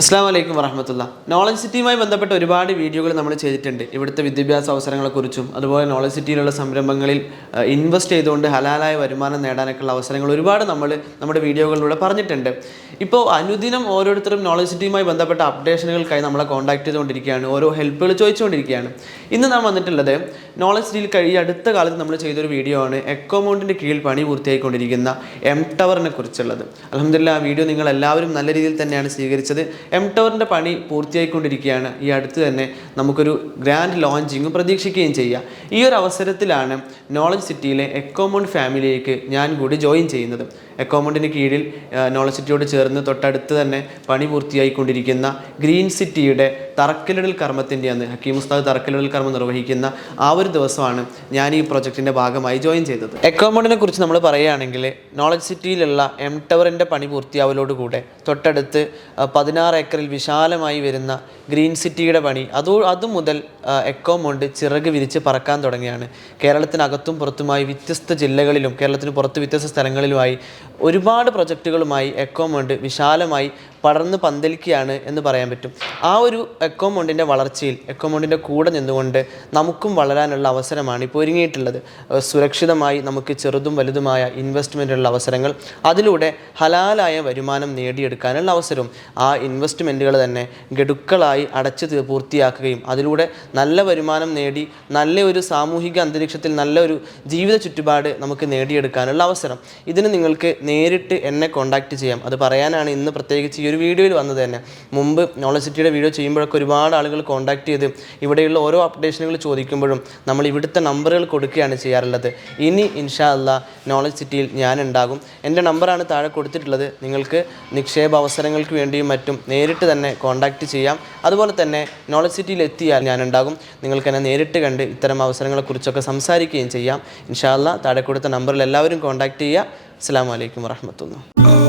അസ്സാം വലൈക്കും വറഹമത്തുള്ള. നോളജ് സിറ്റിയുമായി ബന്ധപ്പെട്ട ഒരുപാട് വീഡിയോകൾ നമ്മൾ ചെയ്തിട്ടുണ്ട്. ഇവിടുത്തെ വിദ്യാഭ്യാസ അവസരങ്ങളെക്കുറിച്ചും അതുപോലെ നോളജ് സിറ്റിയിലുള്ള സംരംഭങ്ങളിൽ ഇൻവെസ്റ്റ് ചെയ്തുകൊണ്ട് ഹലാലായ വരുമാനം നേടാനൊക്കെയുള്ള അവസരങ്ങൾ ഒരുപാട് നമ്മൾ നമ്മുടെ വീഡിയോകളിലൂടെ പറഞ്ഞിട്ടുണ്ട്. ഇപ്പോൾ അനുദിനം ഓരോരുത്തരും നോളജ് സിറ്റിയുമായി ബന്ധപ്പെട്ട അപ്ഡേഷനുകൾക്കായി നമ്മളെ കോൺടാക്ട് ചെയ്തുകൊണ്ടിരിക്കുകയാണ്. ഓരോ ഹെൽപ്പുകൾ ചോദിച്ചുകൊണ്ടിരിക്കുകയാണ്. ഇന്ന് നാം വന്നിട്ടുള്ളത് നോളജ് സിറ്റിയിൽ കഴിയ അടുത്ത കാലത്ത് നമ്മൾ ചെയ്തൊരു വീഡിയോ ആണ് എക്കോമൗണ്ടിന്റെ കീഴിൽ പണി പൂർത്തിയായിക്കൊണ്ടിരിക്കുന്ന എം ടവറിനെ കുറിച്ചുള്ളത്. അലഹമില്ല ആ വീഡിയോ നിങ്ങൾ എല്ലാവരും നല്ല രീതിയിൽ തന്നെയാണ് സ്വീകരിച്ചത്. എം ടവറിന്റെ പണി പൂർത്തിയായിക്കൊണ്ടിരിക്കുകയാണ്. ഈ അടുത്ത് തന്നെ നമുക്കൊരു ഗ്രാൻഡ് ലോഞ്ചിങ് പ്രതീക്ഷിക്കുകയും ചെയ്യാം. ഈ ഒരു അവസരത്തിലാണ് നോളജ് സിറ്റിയിലെ എക്കോമൗണ്ട് ഫാമിലിയിലേക്ക് ഞാൻ കൂടി ജോയിൻ ചെയ്യുന്നത്. എക്കോമൗണ്ടിന് കീഴിൽ നോളജ് സിറ്റിയോട് ചേർന്ന് തൊട്ടടുത്ത് തന്നെ പണി പൂർത്തിയായിക്കൊണ്ടിരിക്കുന്ന ഗ്രീൻ സിറ്റിയുടെ തറക്കല്ലിടൽ കർമ്മത്തിന്റെ അന്ന് ഹക്കീം ഉസ്താദ് തറക്കല്ലിടൽ കർമ്മം നിർവഹിക്കുന്ന ആ ഒരു ദിവസമാണ് ഞാൻ ഈ പ്രൊജക്റ്റിന്റെ ഭാഗമായി ജോയിൻ ചെയ്തത്. എക്കോമൗണ്ടിനെ കുറിച്ച് നമ്മൾ പറയുകയാണെങ്കിൽ നോളജ് സിറ്റിയിലുള്ള എം ടവറിന്റെ പണി പൂർത്തിയാവലോടുകൂടെ തൊട്ടടുത്ത് ആ, പതിനാറ് ഏക്കറിൽ വിശാലമായി വരുന്ന ഗ്രീൻ സിറ്റിയുടെ പണി. അതോ അതു മുതൽ എക്കോമൗണ്ട് ചിറക് വിരിച്ച് പറക്കാൻ തുടങ്ങിയാണ്. കേരളത്തിനകത്തും പുറത്തുമായി വ്യത്യസ്ത ജില്ലകളിലും കേരളത്തിന് പുറത്ത് വ്യത്യസ്ത സ്ഥലങ്ങളിലുമായി ഒരുപാട് പ്രൊജക്റ്റുകളുമായി എക്കോമൗണ്ട് വിശാലമായി പടർന്ന് പന്തലിക്കുകയാണ് എന്ന് പറയാൻ പറ്റും. ആ ഒരു എക്കോമൗണ്ടിന്റെ വളർച്ചയിൽ എക്കോമൗണ്ടിന്റെ കൂടെ നിന്നുകൊണ്ട് നമുക്കും വളരാനുള്ള അവസരമാണ് ഇപ്പോൾ ഒരുങ്ങിയിട്ടുള്ളത്. സുരക്ഷിതമായി നമുക്ക് ചെറുതും വലുതുമായ ഇൻവെസ്റ്റ്മെന്റുള്ള അവസരങ്ങൾ അതിലൂടെ ഹലാലായ വരുമാനം നേടിയെടുക്കാനുള്ള അവസരവും ആ ഇൻവെസ്റ്റ്മെന്റുകൾ തന്നെ ഗഡുക്കളായി അടച്ച് പൂർത്തിയാക്കുകയും അതിലൂടെ നല്ല വരുമാനം നേടി നല്ല ഒരു സാമൂഹിക അന്തരീക്ഷത്തിൽ നല്ല ഒരു ജീവിത ചുറ്റുപാട് നമുക്ക് നേടിയെടുക്കാനുള്ള അവസരം. ഇതിന് നിങ്ങൾക്ക് നേരിട്ട് എന്നെ കോൺടാക്റ്റ് ചെയ്യാം. അത് പറയാനാണ് ഇന്ന് പ്രത്യേകിച്ച് ഈ ഒരു വീഡിയോയിൽ വന്നത് തന്നെ. മുമ്പ് നോളജ് സിറ്റിയുടെ വീഡിയോ ചെയ്യുമ്പോഴൊക്കെ ഒരുപാട് ആളുകൾ കോൺടാക്ട് ചെയ്ത് ഇവിടെയുള്ള ഓരോ അപ്ഡേഷനുകൾ ചോദിക്കുമ്പോഴും നമ്മൾ ഇവിടുത്തെ നമ്പറുകൾ കൊടുക്കുകയാണ് ചെയ്യാറുള്ളത്. ഇനി ഇൻഷാ അല്ല നോളജ് സിറ്റിയിൽ ഞാൻ ഉണ്ടാകും. എന്റെ നമ്പറാണ് താഴെ കൊടുത്തിട്ടുള്ളത്. നിങ്ങൾക്ക് നിക്ഷേപ അവസരങ്ങൾക്ക് വേണ്ടിയും മറ്റും നേരിട്ട് തന്നെ കോൺടാക്ട് ചെയ്യാം. അതുപോലെ തന്നെ നോളജ് സിറ്റിയിൽ എത്തിയാൽ ഞാൻ ഉണ്ടാകും. നിങ്ങൾക്ക് എന്നെ നേരിട്ട് കണ്ട് ഇത്തരം അവസരങ്ങളെക്കുറിച്ചൊക്കെ സംസാരിക്കുകയും ചെയ്യാം. ഇൻഷാ അല്ല താഴെ കൊടുത്ത നമ്പറിൽ എല്ലാവരും കോൺടാക്ട് ചെയ്യുക. അസ്സാം വലൈക്കും വറഹമത്തുള്ള